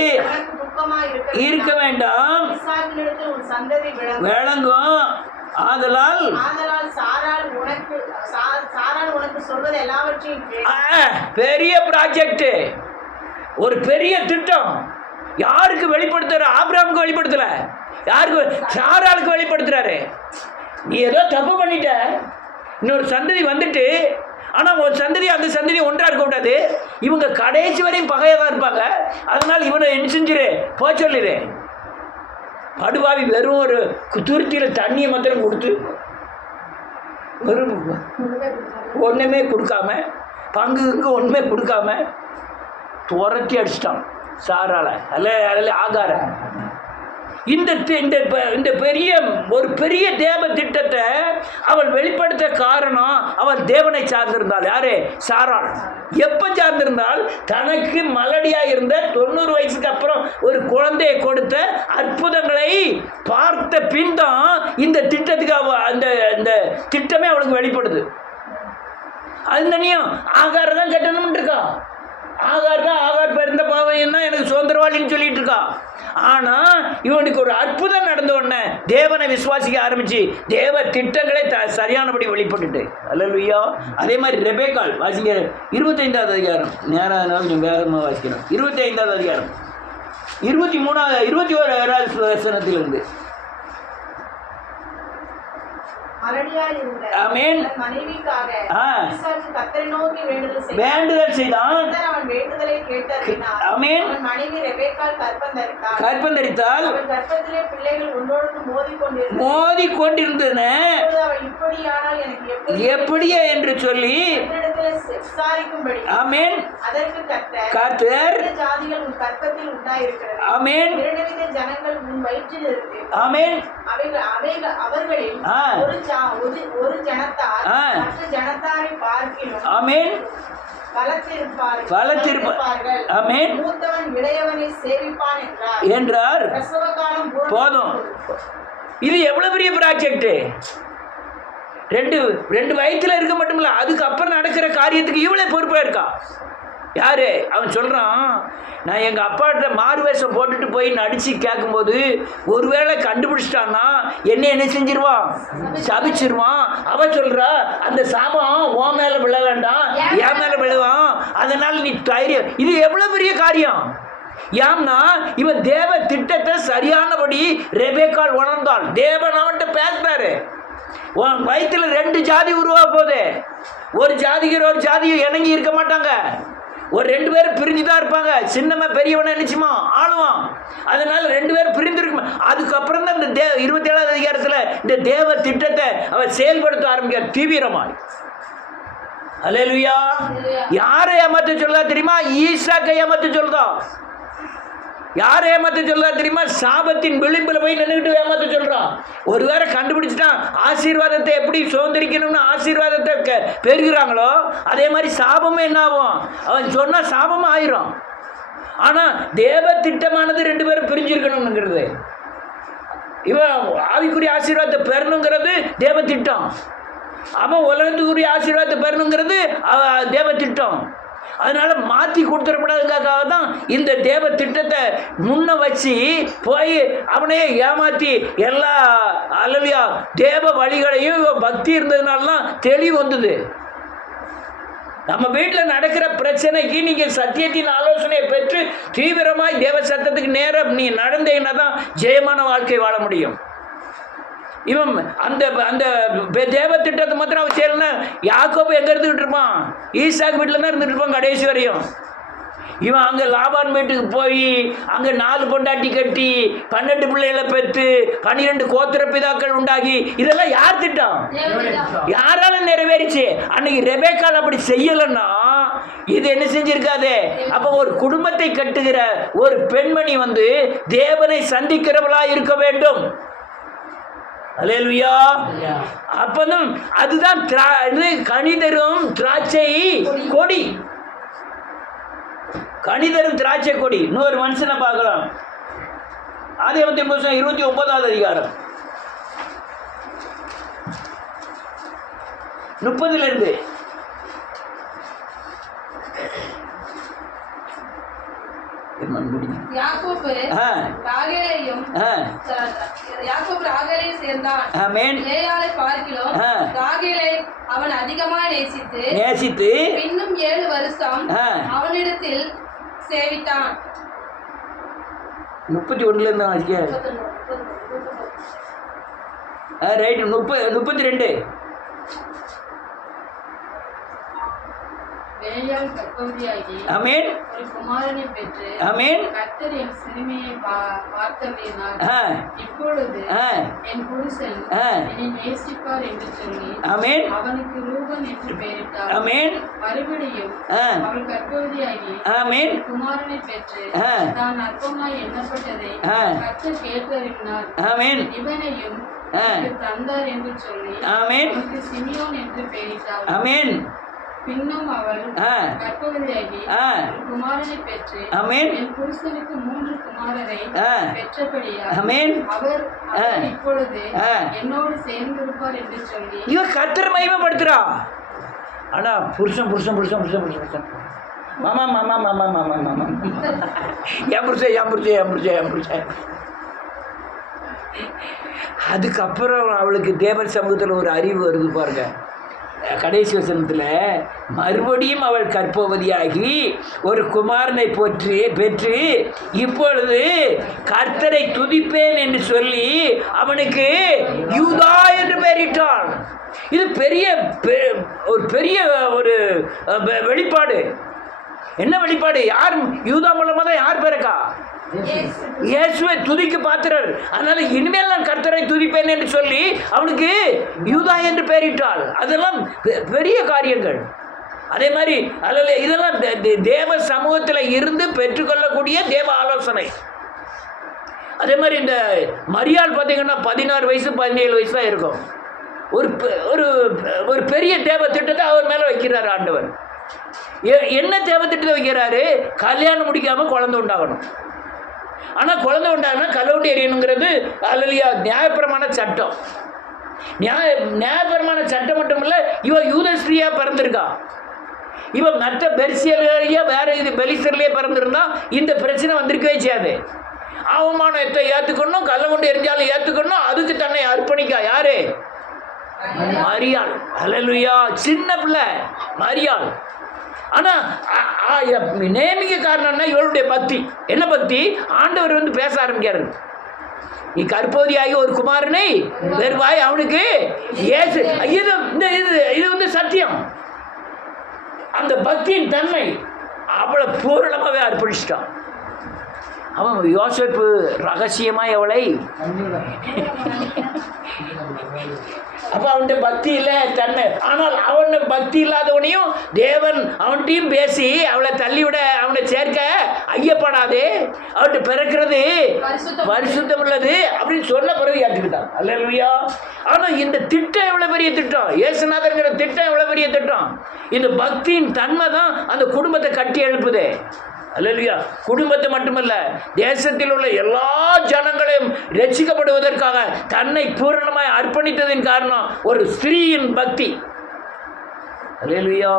இருக்க வேண்டாம், உன் சந்ததி விளங்கும். ஆதலால் சாராள் உனக்கு சொல்வது எல்லாவற்றையும் பெரிய ப்ராஜெக்ட், ஒரு பெரிய திட்டம். யாருக்கு வெளிப்படுத்துற? ஆபிரகாமுக்கு வெளிப்படுத்தல, யாருக்கு? சாராளுக்கு வெளிப்படுத்துறாரு. நீ ஏதோ தப்பு பண்ணிட்ட, இன்னொரு சந்ததி வந்துட்டு, ஆனால் ஒரு சந்ததி அந்த சந்ததி ஒன்றா இருக்கக்கூடாது, இவங்க கடைசி வரையும் பகையாக தான் இருப்பாங்க, அதனால் இவனை என்ன செஞ்சிரு, போ சொல்லிடு. படுபாவி வெறும் ஒரு துருத்தியில் தண்ணியை மாத்திரம் கொடுத்து வெறும் ஒன்றுமே கொடுக்காம, பங்குக்கு ஒன்றுமே கொடுக்காம துரத்தி அடிச்சிட்டான் சாரால. அல்ல ஆகார. இந்த பெரிய ஒரு பெரிய தேவ திட்டத்தை அவள் வெளிப்படுத்த காரணம், அவள் தேவனை சார்ந்திருந்தாள். யாரு? சாராள். எப்ப சார்ந்திருந்தால், தனக்கு மலடியா இருந்த 90 வயசுக்கு அப்புறம் ஒரு குழந்தையை கொடுத்த அற்புதங்களை பார்த்த பின் தான் இந்த திட்டத்துக்கு அந்த திட்டமே அவளுக்கு வெளிப்படுது. அதுனியும் ஆகார தான் கட்டணும்னு இருக்கா. ஆகார் பிறந்த பாவையும் தான் எனக்கு சுதந்திரவாளின்னு சொல்லிட்டு இருக்கா. ஆனால் இவனுக்கு ஒரு அற்புதம் நடந்த உடனே தேவனை விசுவாசிக்க ஆரம்பிச்சு தேவ திட்டங்களை சரியானபடி வெளிப்பட்டுட்டு. அல்லேலூயா. அதே மாதிரி ரெபேக்காள் வாசிக்கிற 25வது அதிகாரம், நேரம் கொஞ்சம் வேகமாக வாசிக்கணும். 25வது அதிகாரம் 21வது வசனத்திலிருந்து. வேண்டுதல் செய்தான். கற்பந்தரித்தால் மோதி கொண்டிருந்தன. எப்படியே என்று சொல்லி ஆமென் கர்த்தர் ஆமென் ஆமென் அவர்களில் ஒரு ஜனத்தார் மற்ற ஜனத்தாரை பார்க்கிலும் ஆமென் பலத்திருப்பார்கள். ஆமென். மூத்தவன் இளையவனை சேவிப்பான் என்றார். போதும். இது எவ்வளவு பெரிய ப்ராஜெக்ட். ரெண்டு வயத்துல இருக்க மட்டுமில்ல, அதுக்கப்புறம் நடக்கிற காரியத்துக்கு இவ்வளவு பொறுப்பா இருக்கா. யாரு? அவன் சொல்கிறான், நான் எங்கள் அப்பாட்ட மாறு வேஷம் போட்டுட்டு போய் நடித்து கேட்கும்போது ஒருவேளை கண்டுபிடிச்சிட்டான்னா என்ன செஞ்சிருவான், சபிச்சிருவான். அவன் சொல்கிறா, அந்த சாபம் உன் மேலே விழ வேண்டாம், என் மேலே விழுவான், அதனால் நீ தைரியம். இது எவ்வளோ பெரிய காரியம். ஏன்னா இவன் தேவ திட்டத்தை சரியானபடி ரெபேக்காள் உணர்ந்தாள். தேவன் அவன்கிட்ட பேசுறாரு, உன் வயிற்றுல 2 ஜாதி உருவாக போகுது. ஒரு ஜாதிக்கு ஒரு ஜாதியை இணங்கி இருக்க மாட்டாங்க, ஒரு 2 பேரும் பிரிஞ்சு தான் இருப்பாங்க. சின்னவன் பெரியவனை நினைச்சுமா ஆளுவான். அதனால 2 பேரும் பிரிந்திருக்குமா. அதுக்கப்புறம் தான் இந்த 27வது அதிகாரத்தில் இந்த தேவ திட்டத்தை அவன் செயல்படுத்த ஆரம்பிக்க தீவிரமாய். அல்லேலூயா. யாரை ஏமாத்த சொல்லுதா தெரியுமா? ஈசாக்கை ஏமாத்த சொல்லுதா. யாரை ஏமாத்த சொல்றா தெரியுமா? சாபத்தின் விளிம்பில் போய் நின்றுக்கிட்டு ஏமாத்த சொல்றான். ஒருவேளை கண்டுபிடிச்சிட்டான் ஆசீர்வாதத்தை எப்படி சுதந்திரிக்கணும்னு ஆசீர்வாதத்தை பெறுகிறாங்களோ அதே மாதிரி சாபமும் என்ன ஆகும்? அவன் சொன்னா சாபமும் ஆயிரும். ஆனா தேவ திட்டமானது 2 பேரும் பிரிஞ்சிருக்கணும்ங்கிறது. இவன் ஆவிக்குரிய ஆசீர்வாதத்தை பெறணுங்கிறது தேவ திட்டம், அவன் உலகத்துக்குரிய ஆசீர்வாதத்தை பெறணுங்கிறது தேவ திட்டம். அதனால மாற்றி கொடுத்துடக்கூடாதுக்காக தான் இந்த தேவ திட்டத்தை முன்ன வச்சு போய் அவனையே ஏமாற்றி எல்லா அல்லையா தேவ வழிகளையும் பக்தி இருந்ததுனாலலாம் தெளிவு வந்தது. நம்ம வீட்டில் நடக்கிற பிரச்சனைக்கு நீங்கள் சத்தியத்தின் ஆலோசனையை பெற்று தீவிரமாய் தேவ சத்தத்துக்கு நேரம் நீ நடந்தீங்கன்னா தான் ஜெயமான வாழ்க்கை வாழ முடியும். இவன் அந்த அந்த தேவ திட்டத்தை மாத்திரம் அவன் செய்யலன்னா யாக்கோபு எங்கே இருந்துக்கிட்டு இருப்பான்? ஈசாக்கு வீட்டில் தான் இருந்துட்டு இருப்பான் கடைசி வரையும். இவன் அங்கே லாபான் வீட்டுக்கு போய் அங்கே 4 பொண்டாட்டி கட்டி 12 பிள்ளைகளை பெற்று 12 கோத்திர பிதாக்கள் உண்டாகி, இதெல்லாம் யார் திட்டம்? யாரால நிறைவேறிச்சு? அன்னைக்கு ரெபேக்கால் அப்படி செய்யலைன்னா இது என்ன செஞ்சிருக்காதே. அப்போ ஒரு குடும்பத்தை கட்டுகிற ஒரு பெண்மணி தேவனை சந்திக்கிறவளா இருக்க வேண்டும். அல்லேலூயா. அப்பதான் அதுதான் கனிதரும் திராட்சை கொடி. கனிதரும் திராட்சை கொடி. இன்னொரு மனுஷனை பார்க்கலாம். ஆதியாகமத்தின் புத்தகம் 29வது அதிகாரம் 30 யாக்கோபு ராகேலையும் சேர்ந்தான். லேயாளை பார்க்கிலும் ராகேலை அவன் அதிகமாய் நேசித்து இன்னும் 7 வருஷம் அவனிடத்தில் சேவித்தான். 31 ரைட். 32 ஆமென். ஒரு குமாரனை பெற்று கர்த்தர் என் சிறுமியை பார்த்தபடியினால் இப்பொழுது என் புருஷன் என்னை நேசிப்பார் என்று சொல்லி அவனுக்கு ரூபன் என்று பெயரிட்டார். மறுபடியும் அவள் கர்ப்பவதியாகி குமாரனை பெற்று தான் அற்பமாய் எண்ணப்பட்டதை கர்த்தர் கேட்டறினார். இவனையும் தந்தார் என்று சொல்லி அவனுக்கு சிமியோன் என்று பெயரிட்டார். பின்னும் அவள் கர்ப்பவதியாகி குமாரனை பெற்று என் புருஷனுக்கு 3 குமாரரை பெற்றபடியால் அவர் இப்பொழுது என்னோடு சேர்ந்திருப்பார் என்று சொல்லி இவ கர்த்தரை மகிமைப்படுத்துறா. ஆனா புருஷன் புருஷன் புருஷன் புருஷன் புருஷன் மாமா மாமா மாமா மாமா மாமா என் புருஷன் என் புருஷன் என் புருஷன் என் புருஷன். அதுக்கப்புறம் அவளுக்கு தேவன் சமூகத்தில் ஒரு அறிவு வருது பாருங்க. கடைசி வசனத்தில் மறுபடியும் அவள் கர்ப்பவதியாகி ஒரு குமாரனை பெற்று இப்பொழுது கர்த்தரை துதிப்பேன் என்று சொல்லி அவனுக்கு யூதா என்று பெயரிட்டாள். இது பெரிய ஒரு வெளிப்பாடு. என்ன வெளிப்பாடு? யார் யூதா மூலமாக தான் யார் பிறக்கா? இயேசுவை துதிக்கு பாத்திரர். அதனால இனிமேல் நான் கர்த்தரை துதிப்பேன் என்று சொல்லி அவனுக்கு யூதா என்று பெயரிட்டாள். அதெல்லாம் பெரிய காரியங்கள். அதே மாதிரி இதெல்லாம் தேவ சமூகத்தில் இருந்து பெற்றுக்கொள்ளக்கூடிய தேவ ஆலோசனை. அதே மாதிரி இந்த மரியாள் பார்த்தீங்கன்னா 16 வயசு 17 வயசு தான் இருக்கும். ஒரு பெரிய தேவ திட்டத்தை அவர் மேலே வைக்கிறார் ஆண்டவர். என்ன தேவ திட்டத்தை வைக்கிறாரு? கல்யாணம் முடிக்காமல் குழந்தை உண்டாகணும். ஆனால் குழந்தை உண்டாகனா கல்லூட்டி எறியணுங்கிறது அல்லையா நியாயபரமான சட்டம். நியாயபரமான சட்டம் மட்டும் இல்லை, இவன் யூதஸ்ரீயா பிறந்திருக்கா. இவன் மற்ற பெர்சியலையா வேற இது பெலிஸ்தர்லேயே பிறந்திருந்தா இந்த பிரச்சனை வந்திருக்கவே செய்யாது. அவமானத்தை ஏற்றுக்கணும், கல்லை கொண்டு எரிஞ்சாலும் ஏற்றுக்கணும். அதுக்கு தன்னை அர்ப்பணிக்கா யாரு? மரியாள். அல்லேலூயா. சின்ன பிள்ளை மரியாள். ஆனால் நேமிக்க காரணம்னா இவளுடைய பக்தி. என்ன பக்தி? ஆண்டவர் பேச ஆரம்பிக்கிறார். நீ கர்ப்பவதியாகி ஒரு குமாரனை பெறுவாய், அவனுக்கு ஏசு. இது சத்தியம். அந்த பக்தியின் தன்மை அவளை பூரணமாகவே அர்ப்பணிச்சிட்டான். அவன் யோசேப்பு ரகசியமாய் அவளை அப்போ அவன்கிட்ட பக்தி இல்லை தன்மை. ஆனால் அவன் பக்தி இல்லாதவனையும் தேவன் அவன்கிட்டையும் பேசி அவளை தள்ளிவிட அவனை சேர்க்க ஐயப்படாதே, அவன்கிட்ட பிறக்கிறது பரிசுத்தம் உள்ளது அப்படின்னு சொன்ன பிறகு ஏற்றுக்கிட்டான். அல்லேலூயா. ஆனால் இந்த திட்டம் எவ்வளோ பெரிய திட்டம்! இயேசுநாதர்ங்கிற திட்டம் எவ்வளோ பெரிய திட்டம்! இந்த பக்தியின் தன்மை தான் அந்த குடும்பத்தை கட்டி எழுப்புதே. அல்லேலூயா. குடும்பத்தை மட்டுமல்ல, தேசத்தில் உள்ள எல்லா ஜனங்களையும் ரட்சிக்கப்படுவதற்காக தன்னை பூரணமாய் அர்ப்பணித்ததின் காரணம் ஒரு ஸ்திரீயின் பக்தி. அல்லேலூயா.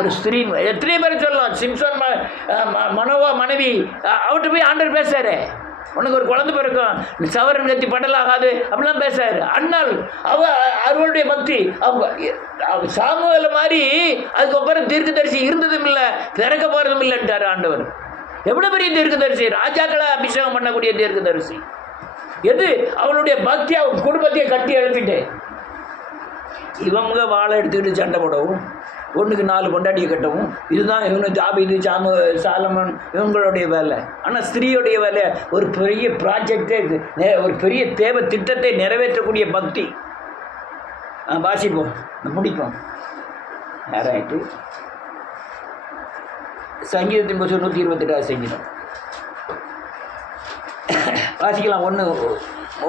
ஒரு ஸ்திரீ. எத்தனை பேர் சொல்லலாம்? சிம்சன் மனோவா மனைவி அவர்கிட்ட போய் ஆண்டவர் பேசுறாரு, உனக்கு ஒரு குழந்தை பிறக்கும், சவரன் கத்தி படலாகாது அப்படிலாம் பேசுறாரு. அண்ணால் அவர்களுடைய பக்தி அவங்க சாமுவேல மாதிரி அதுக்கப்புறம் தீர்க்கதரிசி இருந்ததும் இல்லை, பிறக்க போகிறதும் இல்லைன்ட்டார் ஆண்டவர். எவ்வளோ பெரிய தீர்க்கதரிசி! ராஜாக்களை அபிஷேகம் பண்ணக்கூடிய தீர்க்கதரிசி. எது? அவளுடைய பக்தி அவங்க குடும்பத்தையே கட்டி எழுப்பிட்டு இவங்க வாழை எடுத்துக்கிட்டு சண்டை போடவும், ஒன்றுக்கு 4 பொண்டாட்டியை கட்டவும். இதுதான் இவங்க தாவீது, சாலமன் இவங்களுடைய வேலை. ஆனால் ஸ்திரீயுடைய வேலை ஒரு பெரிய ப்ராஜெக்டே இது, ஒரு பெரிய தேவை திட்டத்தை நிறைவேற்றக்கூடிய பக்தி. வாசிப்போம், முடிப்போம். நேரம் ஆயிட்டு. சங்கீதத்தின் புத்தகம் 128 சங்கீதம் வாசிக்கலாம்.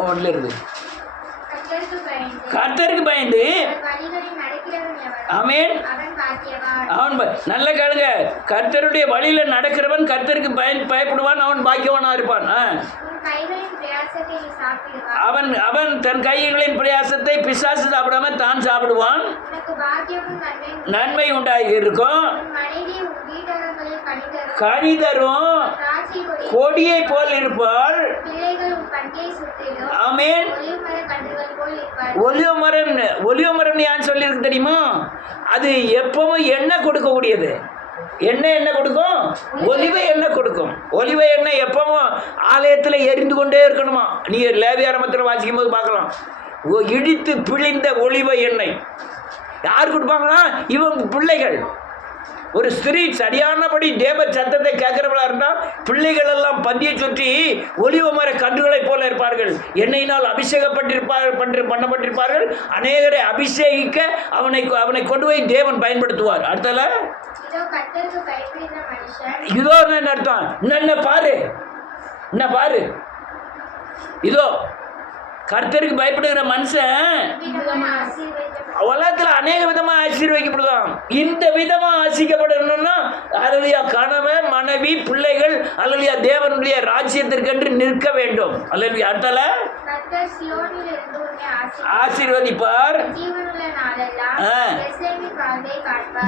1 இருந்து. கர்த்தருக்கு பயந்து ஆமென். அவன் நல்ல கேளுங்க, கர்த்தருடைய வழியில நடக்கிறவன் கர்த்தருக்கு பயப்படுவான், அவன் பாக்கியவானா இருப்பான். அவன் அவன் தன் கைகளின் பிரயாசத்தை பிசாசு சாப்பிடாம தான் சாப்பிடுவான், நன்மை உண்டாகி இருக்கும். கனி தரும் கொடியை போல் இருப்பாள். ஆமென். ஒலிவ மரம் யான்னு சொல்லியிருக்கு தெரியுமா? அது எப்பவும் எண்ணெய் கொடுக்கக்கூடியது. என்ன கொடுக்கும்? ஒலிவ எண்ணெய் கொடுக்கும். ஒலிவ எண்ணெய் எப்பவும் ஆலயத்தில் எரிந்து கொண்டே இருக்கணுமா? நீங்கள் லேவியாரமத்தில் வாசிக்கும் போது பார்க்கலாம். இடித்து பிழிந்த ஒலிவ எண்ணெய் யார் கொடுப்பாங்களா? இவங்க பிள்ளைகள். ஒரு ஸ்திரீ சரியானபடி தேவ சத்தத்தை கேட்கிறவளா இருந்தால் பிள்ளைகள் எல்லாம் பந்தியை சுற்றி ஒலிவ மர கன்றுகளைப் போல இருப்பார்கள். எண்ணெயினால் பண்ணப்பட்டிருப்பார்கள். அநேகரை அபிஷேகிக்க அவனை கொண்டு போய் தேவன் பயன்படுத்துவார். அடுத்தல இதோ என்ன அர்த்தம்? என்ன பாரு, இதோ கர்த்தருக்கு பயப்படுகிற மனுஷன் உலகத்தில் அநேக விதமாக ஆசீர்வதிக்கப்படுதான். இந்த விதமாக ஆசிக்கப்படணும்னா அல்லேலூயா கணவன் மனைவி பிள்ளைகள் அல்லேலூயா தேவனுடைய ராஜ்யத்திற்கென்று நிற்க வேண்டும். அல்லேலூயா. அடுத்தல ஆசீர்வதிப்பார்.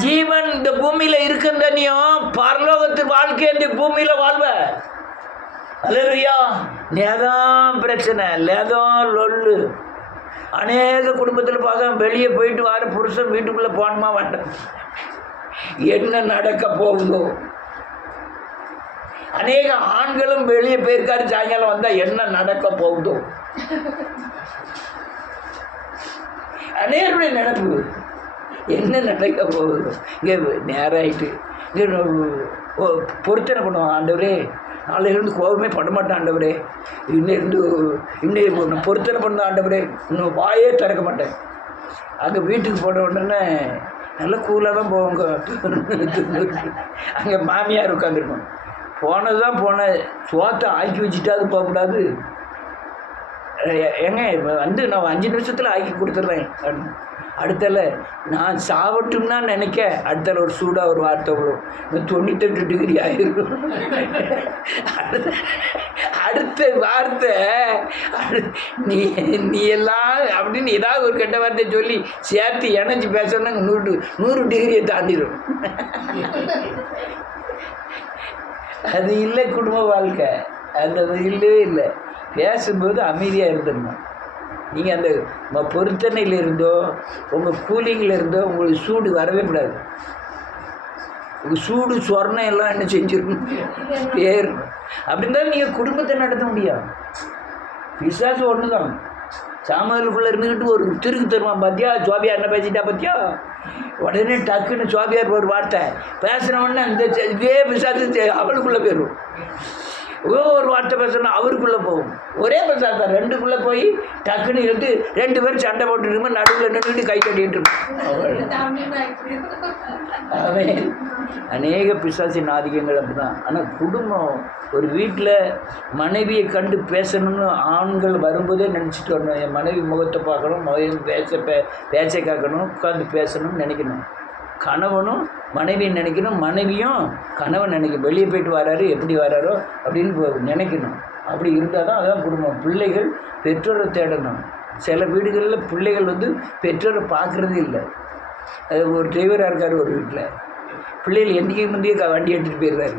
ஜீவன் இந்த பூமியில இருக்குந்தனியும் பரலோகத்து வாழ்க்கை இந்த பூமியில வாழ்வ. அல்லேலூயா. நேதான் பிரச்சனை, லேதான் லொல்லு. அநேக குடும்பத்தில் பார்க்க வெளியே போயிட்டு வர புருஷன் வீட்டுக்குள்ளே போகணுமா வேண்டாம், என்ன நடக்க போகுதோ. அநேக ஆண்களும் வெளியே போயிருக்காரு, சாயங்காலம் வந்தால் என்ன நடக்க போகுதோ. அநேகருடைய நினைப்பு என்ன நடக்க போகுதோ. இங்கே நேரம் ஆகிட்டு இங்கே பொருத்தனை பண்ணுவான். ஆண்டவரே நாளையிலேருந்து கோபமே படமாட்டேன் ஆண்டவரே, இன்னும் பொருத்தனை பண்ண ஆண்டவரே, இன்னும் வாயே திறக்க மாட்டேன். அங்கே வீட்டுக்கு போன உடனே நல்ல கூலாக தான் போவாங்க. அங்கே மாமியார் உட்காந்துருக்கோம். போனது தான் சோத்தை ஆக்கி வச்சுட்டா அது போகக்கூடாது. ஏங்க நான் 5 நிமிஷத்தில் ஆக்கி கொடுத்துட்றேன். அடுத்தல நான் சாவட்டும்னா நினைக்க அடுத்தல ஒரு சூடாக ஒரு வார்த்தை வரும், 98 டிகிரி ஆகிடும். அடுத்த வார்த்தை நீ எல்லாம் அப்படின்னு ஏதாவது ஒரு கெட்ட வார்த்தை சொல்லி சேர்த்து இணைஞ்சி பேசணும்னா 100 டிகிரியை தாண்டிடும். அது இல்லை குடும்ப வாழ்க்கை, அந்த இல்லவே இல்லை. பேசும்போது அமைதியாக இருந்துடணும். நீங்கள் அந்த பொருத்தனையில் இருந்தோ உங்கள் கூலிங்கில் இருந்தோ உங்களுக்கு சூடு வரவே கூடாது. உங்கள் சூடு சொர்ணம் எல்லாம் என்ன செஞ்சிருக்கணும் பேர். அப்படின்னா நீங்கள் குடும்பத்தை நடத்த முடியாது. பிசாசு ஒன்று தான். சாமான்களுக்குள்ளே இருந்துக்கிட்டு ஒரு திருக்கு தருவான். பார்த்தியா சோபியா என்ன பேசிட்டா பார்த்தியா, உடனே டக்குன்னு சோபியார் ஒரு வார்த்தை பேசுகிறவொடனே இந்த இதே பிசாசு அவளுக்குள்ளே போயிடும். ஒரு வார்த்தை பேசணும்னா அவருக்குள்ளே போகும். ஒரே பிரசாதம் 2க்குள்ளே போய் டக்குன்னு இருந்து 2 பேரும் சண்டை போட்டுருக்கோம், நடுவில் நின்றுட்டு கை கட்டிகிட்டு இருக்கோம். அநேக பிசாசின் ஆதிக்கங்கள் அப்படி தான். ஆனால் குடும்பம் ஒரு வீட்டில் மனைவியை கண்டு பேசணும்னு ஆண்கள் வரும்போதே நினச்சிட்டு வரணும். என் மனைவி முகத்தை பார்க்கணும், பேச்சை காக்கணும், உட்காந்து பேசணும்னு நினைக்கணும். கணவனும் மனைவியை நினைக்கணும், மனைவியும் கணவன் நினைக்கணும். வெளியே போயிட்டு வராரு, எப்படி வராரோ அப்படின்னு நினைக்கணும். அப்படி இருந்தால் தான் அதான் குடும்பம். பிள்ளைகள் பெற்றோரை தேடணும். சில வீடுகளில் பிள்ளைகள் பெற்றோரை பார்க்குறதே இல்லை. அது ஒரு டிரைவராக இருக்கார் ஒரு வீட்டில், பிள்ளைகள் என்றைக்கு முந்தைய வண்டி எடுத்துகிட்டு போயிடுறாரு.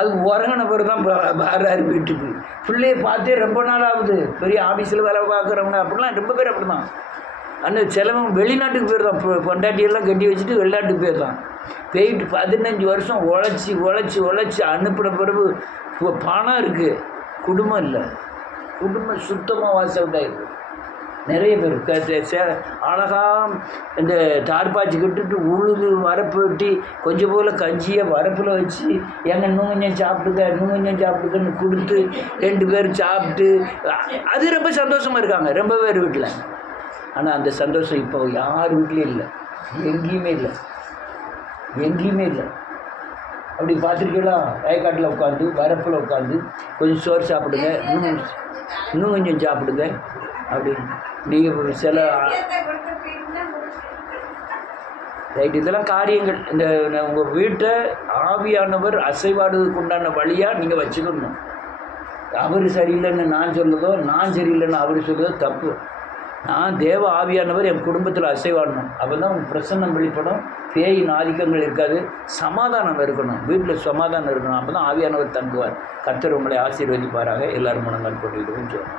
அது உறங்கின பிறகு தான் வர்றாரு வீட்டுக்கு. பிள்ளையை பார்த்தே ரொம்ப நாள் ஆகுது. பெரிய ஆஃபீஸில் வேலை பார்க்குறவங்க அப்படிலாம் ரொம்ப பேர் அப்படி தான். அந்த சிலவங்க வெளிநாட்டுக்கு போயிருந்தான், பொண்டாட்டியெல்லாம் கட்டி வச்சுட்டு வெளிநாட்டுக்கு போயிருந்தான். போயிட்டு 15 வருஷம் உழைச்சி அனுப்பின பிறகு பணம் இருக்குது, குடும்பம் இல்லை. குடும்பம் சுத்தமாக வாஷ் அவுட் ஆகிருக்கு. நிறைய பேர் அழகாக இந்த தார்பாய்ச்சி கட்டுட்டு உழுது வரப்பு வெட்டி கொஞ்சம் போல் கஞ்சியை வரப்பில் வச்சு எங்க இன்னும் கொஞ்சம் சாப்பிட்டுக்கன்னு கொடுத்து 2 பேரும் சாப்பிட்டு அது ரொம்ப சந்தோஷமாக இருக்காங்க ரொம்ப பேர் வீட்டில். ஆனால் அந்த சந்தோஷம் இப்போ யார் வீட்லேயும் இல்லை, எங்கேயுமே இல்லை. அப்படி பார்த்துருக்கீங்களா? வயக்காட்டில் உட்காந்து வரப்பில் உட்காந்து கொஞ்சம் சோறு சாப்பிடுங்க, இன்னும் கொஞ்சம் சாப்பிடுங்க அப்படின்னு நீங்கள் சில ரைட். இதெல்லாம் காரியங்கள் இந்த உங்கள் வீட்டை ஆவியானவர் அசைவாடுவதற்கு உண்டான வழியாக நீங்கள் வச்சுக்கணும். அவர் சரியில்லைன்னு நான் சொல்லுதோ, நான் சரியில்லைன்னு அவர் சொல்லுதோ தப்பு. நான் தேவ ஆவியானவர் என் குடும்பத்தில் அசைவாடணும். அப்போ தான் உங்கள் பிரசன்னம் வெளிப்படும், பேயின் ஆதிக்கங்கள் இருக்காது, சமாதானம் இருக்கணும், வீட்டில் சமாதானம் இருக்கணும். அப்போ தான் ஆவியானவர் தங்குவார். கர்த்தர் உங்களை ஆசீர்வதிப்பாராக. எல்லாரும் முழங்கால் போட்டுக்கிட்டு சொல்லுவோம்.